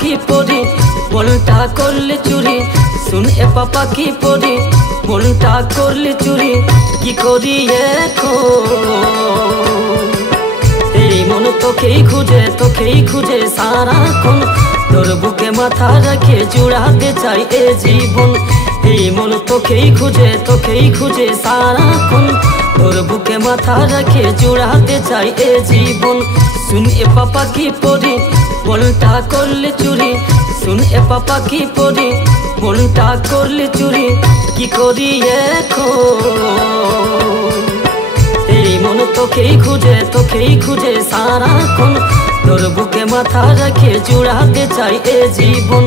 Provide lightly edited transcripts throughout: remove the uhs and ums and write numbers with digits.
কি পরি মনটা করলে চুরি শুন এ পাপা কি পরি মনটা করলে চুরি কি করি এখন এই মন তোকেই খুঁজে সারাক্ষণ তোর বুকে মাথা রেখে জুড়াতে চাই এ জীবন এই মন তোকেই খুঁজে সারাক্ষণ তোর বুকে মাথা রেখে জুড়াতে চাই এ জীবন শুন এ পাপা কি পরি মনটা করলে চুরি শুন এ পাপা কি পরি মনটা করলে চুরি কি করি এখন এই মন তোকেই খুঁজে সারাক্ষণ তোর বুকে মাথা রেখে জুড়াতে চাই এ জীবন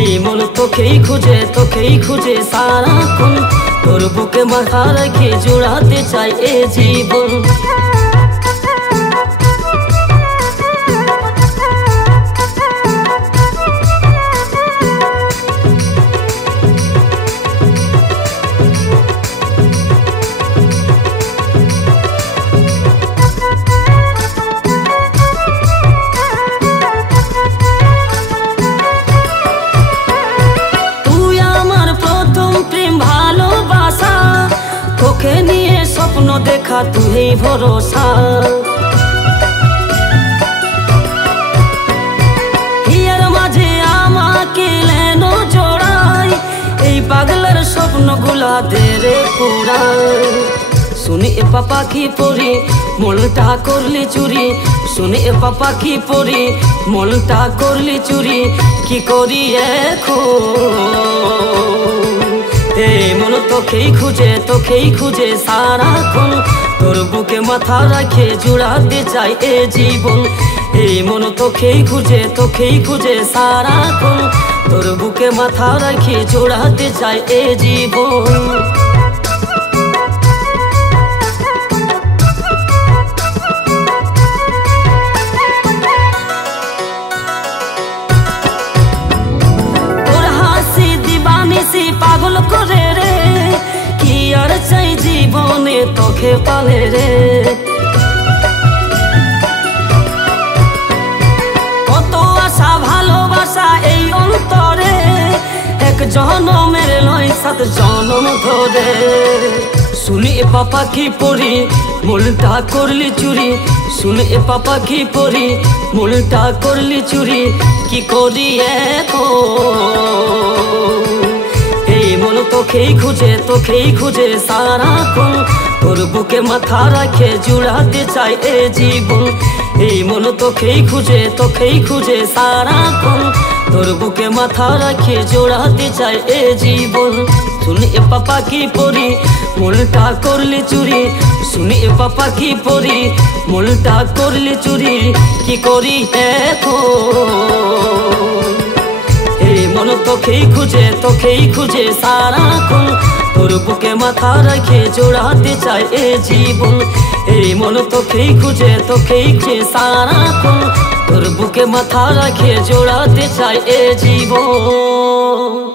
এই মন তোকেই খুঁজে সারাক্ষণ তোর বুকে মাথা রেখে জুড়াতে চাই এ জীবন তোকে নিয়ে স্বপ্ন দেখা তুই ভরসা হিয়ার মাঝে আমাকে লেনো জোড়াই এই পাগলের স্বপ্নগুলা দে রে পুরাই শুনি এ পাপা কি পরি মনটা করলি চুরি শুনি এ পাপা কি পরি মনটা করলি চুরি কি করি এখন এই মন তোকেই খুঁজে সারাক্ষণ তোর বুকে মাথা রেখে জুড়াতে চাই এ জীবন এই মন তোকেই খুঁজে সারাক্ষণ তোর বুকে মাথা রেখে জুড়াতে চাই এ জীবন পাগল করে রে কি আর চাই জীবনে তোকে পালে রে কত আশা ভালোবাসা এই অন্তরে এক জনমের নয় 7 জনম ধরে শুনি এ পাপা কি পরি মনটা করলি চুরি শুনি এ পাপা কি পরি মনটা করলি চুরি কি করি এখন মন তোকেই খুঁজে সারাক্ষণ তোর বুকে মাথা রেখে জুড়াতে চাই এ জীবন এই মন তোকেই খুঁজে সারাক্ষণ তোর বুকে মাথা রেখে জোড়াতে চাই এ জীবন শুনি এ পাপা কি পরি মনটা করলি চুরি শুনি এ পাপা কি পরি মনটা করলি চুরি কি করি এখন এই মন তোকেই খুঁজে সারাক্ষণ তোর বুকে মাথা রেখে জোড়াতে চাই এ জীবন এই মন তোকেই খুঁজে সারাক্ষণ তোর বুকে মাথা রেখে জোড়াতে চাই এ জীবন।